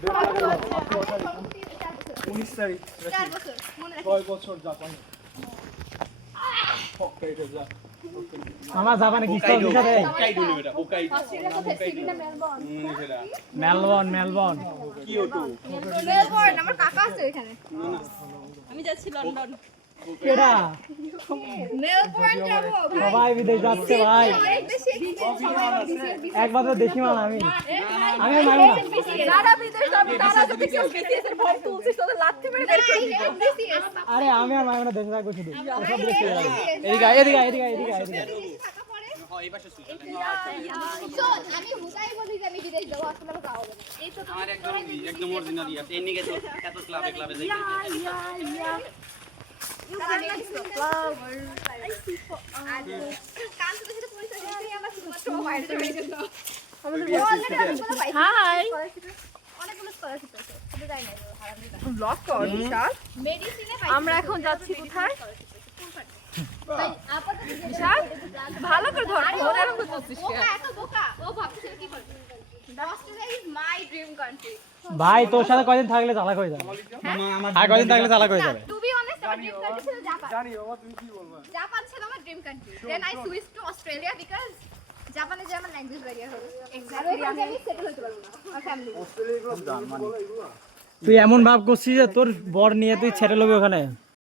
19 তারিখ 6 বছর জাপানে হক্কাইডো যা আমার জাপানে কি চলছে রে হোকাইডো নেবে এটা হোকাইডো মেলবোর্ন কিয়োটো মেলবোর্ন আমার কাকা আছে এখানে আমি যাচ্ছি লন্ডন কেডা মেলবোর্ন যাব সবাই বিদেশ যাচ্ছে ভাই একবার তো দেখি মাল আমি মারবো না যারা বিদেশ যাবে তারা যদি কেউ বিসিএস এর ফর্ম তুলছিস তাদের লাথি মেরে বের করে দিব আরে আমি আর মারবো না দেশে থাকবো শুধু সব দেখতে যাবো এদিকে এই পাশে সুইচ শোন আমি হুদাই বলি যে আমি বিদেশ যাব আসলে আমার যাওয়া হবে না এই তো আমার একদম অরিজিনালি আছে এর নিকে তো এত ক্লাবে যাই হাই আমরা এখন যাচ্ছি কোথায় ভালো করে ধর ভাই তোর সাথে কয়দিন থাকলে চালাক হয়ে যাবে আর কয়দিন থাকলে চালাক হয়ে যাবে জানি বাবা তুমি কি বলবা জাপান ছিল আমার dream country then I switch to Australia because জাপানে যে আমার ল্যাঙ্গুয়েজ ব্যারিয়ার হবে এক্স্যাক্টলি আমি সেটেল হতে পারবো না আমার ফ্যামিলি তুই এমন ভাব করছিস যে তোর বর নিয়ে তুই ছেড়ে লবি ওখানে